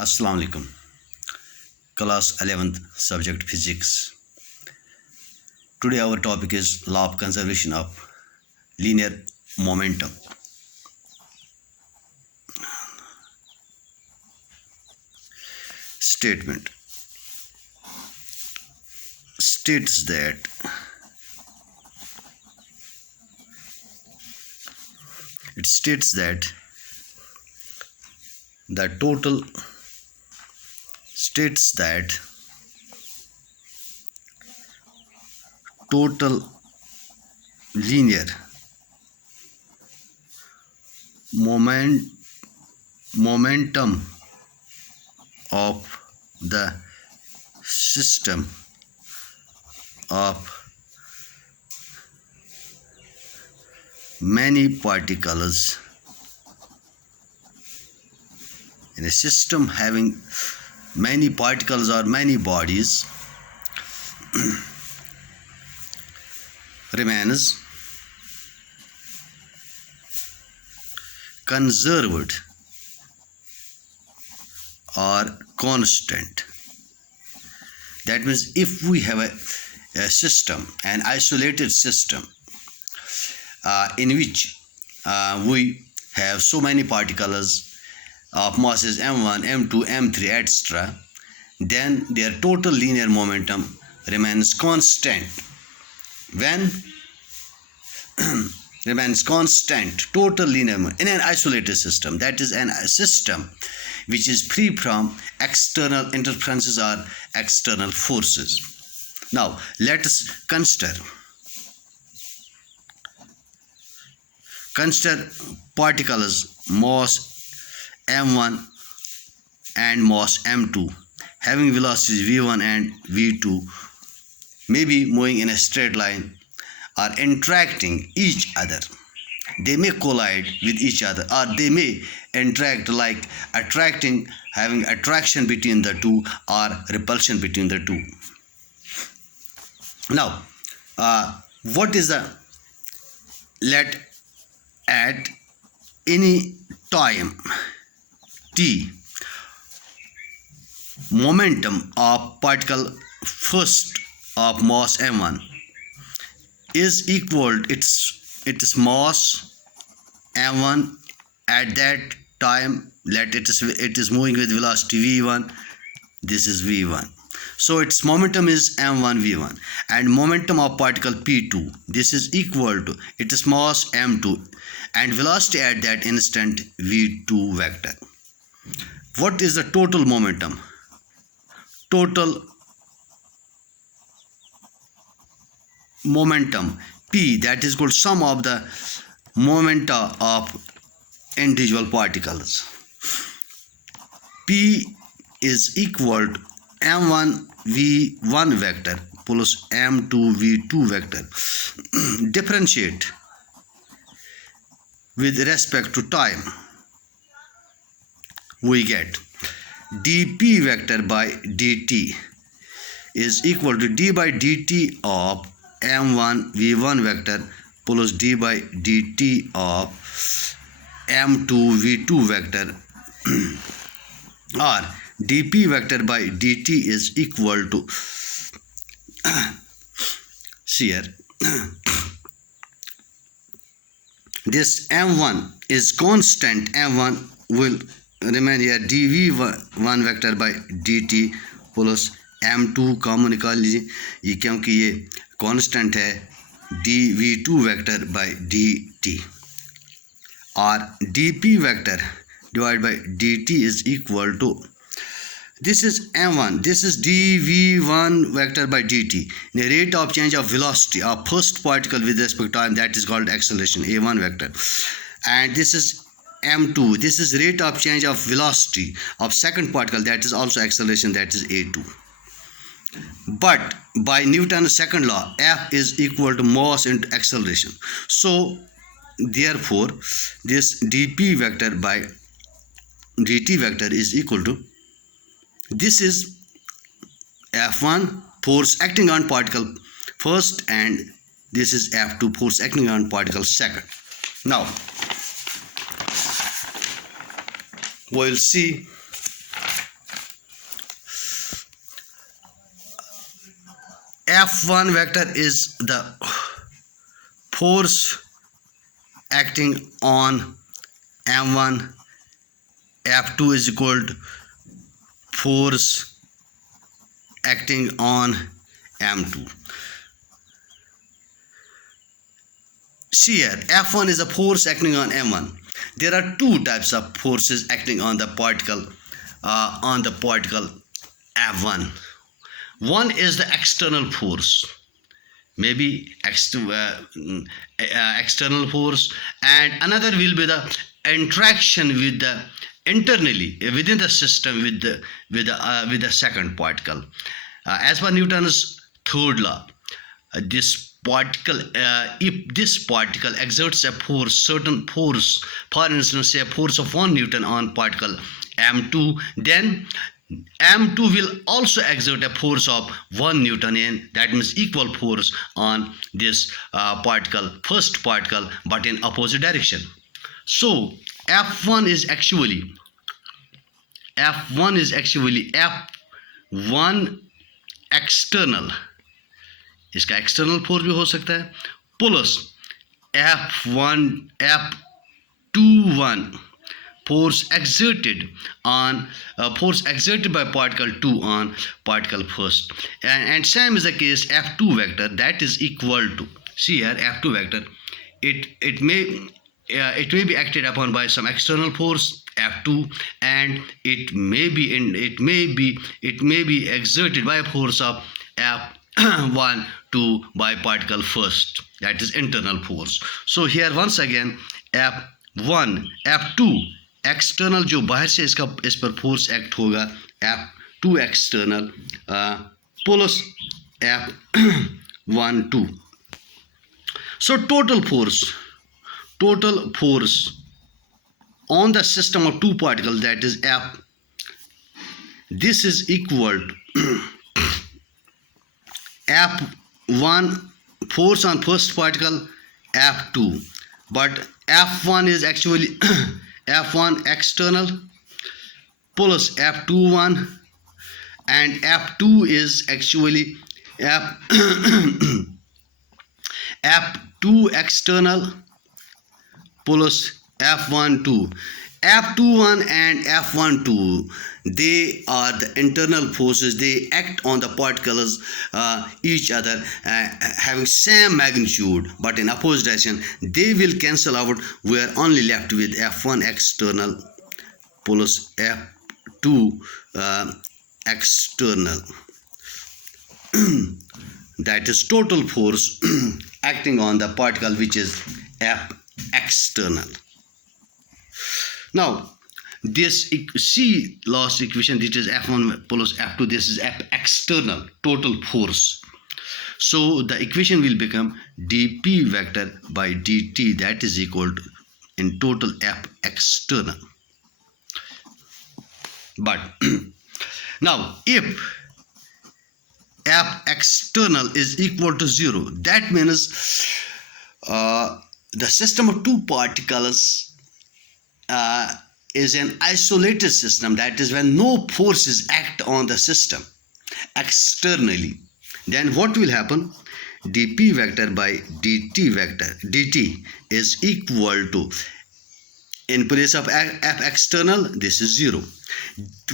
Assalamu alaikum. Class 11th subject physics. Today our topic is law of conservation of linear momentum. Statement states that the total states that total linear momentum of the system of many particles in a system having many particles or many bodies remains conserved or constant. That means if we have a system, an isolated system in which we have so many particles of masses m1, m2, m3, etc., then their total linear momentum remains constant. When remains constant, total linear in an isolated system, that is a system which is free from external interferences or external forces. Now let us consider particles mass m1 and mass m2 having velocities v1 and v2, may be moving in a straight line or interacting each other. They may collide with each other, or they may interact like attracting, having attraction between the two or repulsion between the two. Now what is the, let at any time t, momentum of particle first of mass m1 is equal, its mass m1 at that time, let it is moving with velocity v1, this is v1, so its momentum is m1 v1, and momentum of particle p2, this is equal to its mass m2 and velocity at that instant v2 vector. What is the total momentum? Total momentum p, that is called sum of the momenta of individual particles. P is equal to m1 v1 vector plus m2 v2 vector. Differentiate with respect to time, we get dp vector by dt is equal to d by dt of m1 v1 vector plus d by dt of m2 v2 vector or dp vector by dt is equal to here this m1 is constant, m1 will remain here dv1 vector by dt plus m2 common निकाल लीजिए, ये क्योंकि ये constant है, dv2 vector by dt और dp vector divided by dt is equal to, this is m1, this is dv1 vector by dt, the rate of change of velocity of first particle with respect to time, that is called acceleration, a1 vector, and this is m2, this is rate of change of velocity of second particle, that is also acceleration, that is a2. But by Newton's second law, F is equal to mass into acceleration, so therefore this dp vector by dt vector is equal to, this is F1 force acting on particle first and this is F2 force acting on particle second. Now we'll see F1 vector is the force acting on M1. F2 is equal to force acting on M2. See here, F1 is a force acting on M1. There are two types of forces acting on the particle F1. One is the external force, maybe external force, and another will be the interaction with the internally within the system with the second particle. As per Newton's third law, this particle if this particle exerts a force, certain force, for instance say a force of 1 Newton on particle M2, then M2 will also exert a force of 1 Newton, in that means equal force on this first particle, but in opposite direction. So F1 is actually F1 external, इसका external force भी हो सकता है, plus F21 force exerted by particle 2 on particle first, and same is the case F2 vector, that is equal to, see here, F2 vector, it may be acted upon by some external force F2, and it may be exerted by a force of F1 by particle first, that is internal force. So here once again F2 external, जो बाहर से इस पर force act होगा, F2 external plus F12. So total force on the system of two particles, that is this is equal to F1 force on first particle F2, but F1 is actually F1 external plus F21, and F2 is actually F2 external plus F12. F21 and F12, they are the internal forces, they act on the particles each other having same magnitude but in opposite direction. They will cancel out, we are only left with F1 external plus F2 external. That is total force acting on the particle, which is F external. Now this C last equation, this is F1 plus F2, this is F external, total force. So the equation will become dP vector by dt, that is equal to in total F external. But now if F external is equal to 0, that means the system of two particles is an isolated system, that is when no forces act on the system externally. Then what will happen? dP vector by dt vector, dt is equal to, in place of F external, this is 0.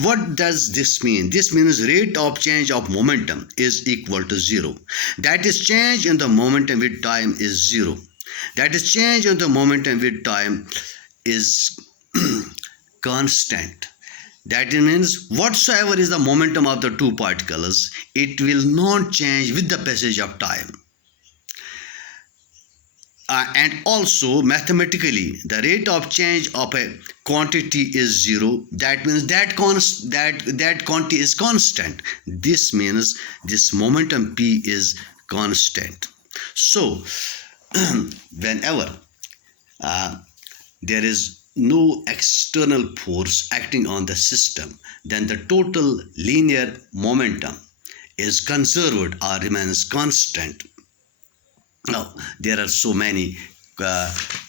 What does this mean? This means rate of change of momentum is equal to 0. That is, change in the momentum with time is 0. That is, change in the momentum with time is constant. That means whatsoever is the momentum of the two particles, it will not change with the passage of time. And also mathematically, the rate of change of a quantity is 0. That means that quantity is constant. This means this momentum P is constant. So whenever there is no external force acting on the system, then the total linear momentum is conserved or remains constant. Now there are so many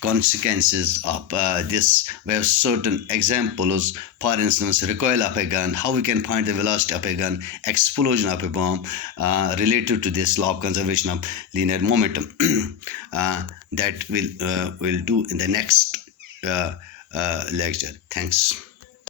consequences of this. We have certain examples, for instance, recoil of a gun, how we can find the velocity of a gun, explosion of a bomb, related to this law of conservation of linear momentum. That will do in the next lecture. Thanks.